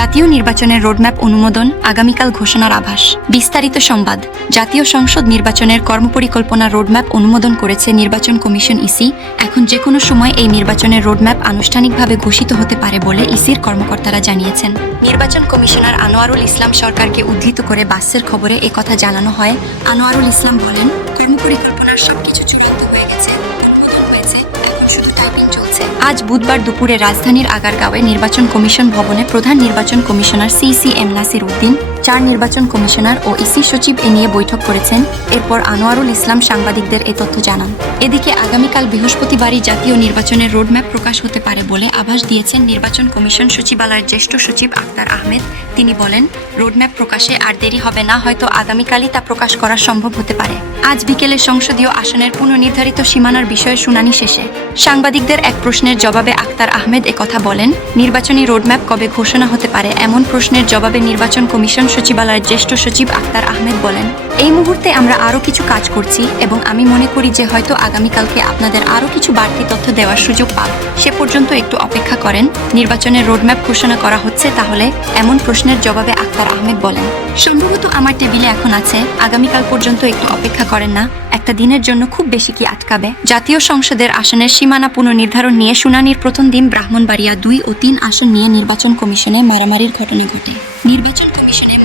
জাতীয় নির্বাচনের রোডম্যাপ অনুমোদন আগামীকাল ঘোষণার আভাস। বিস্তারিত সংবাদ। জাতীয় সংসদ নির্বাচনের কর্মপরিকল্পনা রোডম্যাপ অনুমোদন করেছে নির্বাচন কমিশন ইসি। এখন যে কোনো সময় এই নির্বাচনের রোডম্যাপ আনুষ্ঠানিকভাবে ঘোষিত হতে পারে বলে ইসির কর্মকর্তারা জানিয়েছেন। নির্বাচন কমিশনার আনোয়ারুল ইসলাম সরকারকে উদ্ধৃত করে বাসের খবরে একথা জানানো হয়। আনোয়ারুল ইসলাম বলেন, কর্মপরিকল্পনার সবকিছু চূড়ান্ত হয়ে গেছে, অনুমোদন হয়েছে, এখন শুধু চলছে। আজ বুধবার দুপুরে রাজধানীর আগারগাঁওয়ে নির্বাচন কমিশন ভবনে প্রধান নির্বাচন commissioner C C M Nasir Uddin, চার নির্বাচন কমিশনার ও ইসি সচিব এ নিয়ে বৈঠক করেছেন। এরপর আনোয়ারুল ইসলাম সাংবাদিকদের এ তথ্য জানান। এদিকে আগামীকাল বৃহস্পতিবারই জাতীয় নির্বাচনের রোডম্যাপ প্রকাশ হতে পারে বলে আভাস দিয়েছেন নির্বাচন কমিশন সচিবালয়ের জ্যেষ্ঠ সচিব আক্তার আহমেদ। তিনি বলেন, রোডম্যাপ প্রকাশে আর দেরি হবে না, হয়তো আগামীকালই তা প্রকাশ করা সম্ভব হতে পারে। আজ বিকেলে সংসদীয় আসনের পুনর্নির্ধারিত সীমানার বিষয়ে শুনানি শেষে। সাংবাদিকদের এক প্রশ্নের জবাবে আক্তার আহমেদ একথা বলেন, নির্বাচনী রোডম্যাপ কবে ঘোষণা হতে পারে এমন প্রশ্নের জবাবে নির্বাচন কমিশন সচিবালয়ের জ্যেষ্ঠ সচিব আক্তার আহমেদ বলেন। এই মুহূর্তে আমরা আরও কিছু কাজ করছি এবং আমি মনে করি যে হয়তো আগামীকালকে আপনাদের আরও কিছু বাড়তি তথ্য দেওয়ার সুযোগ পাব। সে পর্যন্ত একটু অপেক্ষা করেন। নির্বাচনের রোডম্যাপ ঘোষণা করা হচ্ছে তাহলে এমন প্রশ্নের জবাবে আক্তার আহমেদ বলেন, সম্ভবত আমার টেবিলে এখন আছে। আগামীকাল পর্যন্ত একটু অপেক্ষা করেন না। একটা দিনের জন্য খুব বেশি কি আটকাবে? জাতীয় সংসদের আসনের সীমানা পুনর্নির্ধারণ নিয়ে শুনানির প্রথম দিন ব্রাহ্মণবাড়িয়া দুই ও তিন আসন নিয়ে নির্বাচন কমিশনে মারামারির ঘটনা ঘটে। নির্বাচন কমিশনে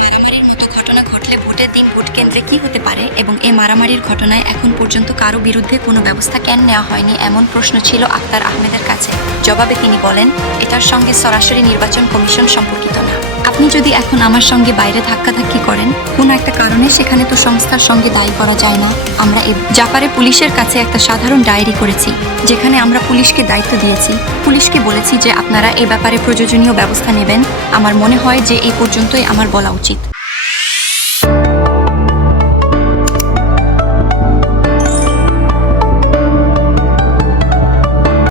ভোটের দিন ভোট কেন্দ্রে কি হতে পারে এবং এই মারামারির ঘটনায় এখন পর্যন্ত কারও বিরুদ্ধে কোনো ব্যবস্থা কেন নেওয়া হয়নি এমন প্রশ্ন ছিল আক্তার আহমেদের কাছে। জবাবে তিনি বলেন, এটার সঙ্গে সরাসরি নির্বাচন কমিশন সম্পর্কিত না। আপনি যদি এখন আমার সঙ্গে বাইরে ধাক্কাধাক্কি করেন, কোনো একটা কারণে সেখানে তো সংস্থার সঙ্গে দায়ী করা যায় না। আমরা জাপারে পুলিশের কাছে একটা সাধারণ ডায়েরি করেছি, যেখানে আমরা পুলিশকে দায়িত্ব দিয়েছি। পুলিশকে বলেছি যে আপনারা এ ব্যাপারে প্রয়োজনীয় ব্যবস্থা নেবেন। আমার মনে হয় যে এই পর্যন্তই আমার বলা উচিত।